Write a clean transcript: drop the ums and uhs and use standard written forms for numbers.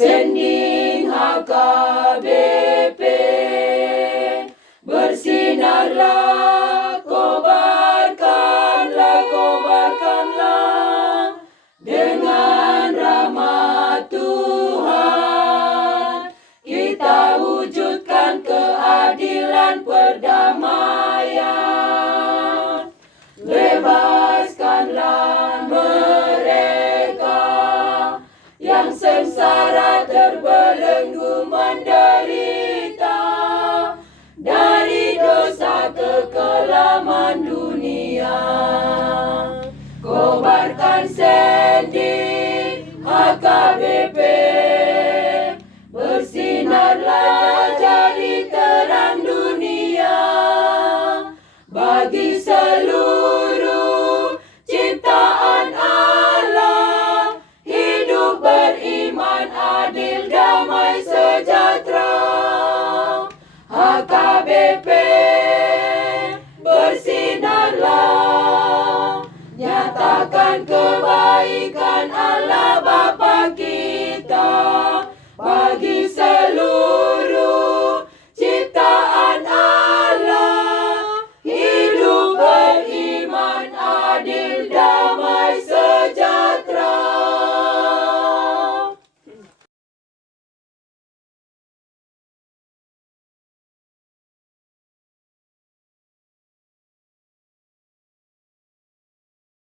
Sending HKBP, bersinarlah, kobarkanlah dengan rahmat Tuhan. Kita wujudkan keadilan perdamaian. Bebaskanlah mereka yang sengsara terbelenggu menderita dari dosa kekelaman dunia. Kobarkan sending HKBP, bersinarlah jadi terang dunia bagi seluruh ciptaan Allah. Hidup beriman, adil, damai, sejahtera. HKBP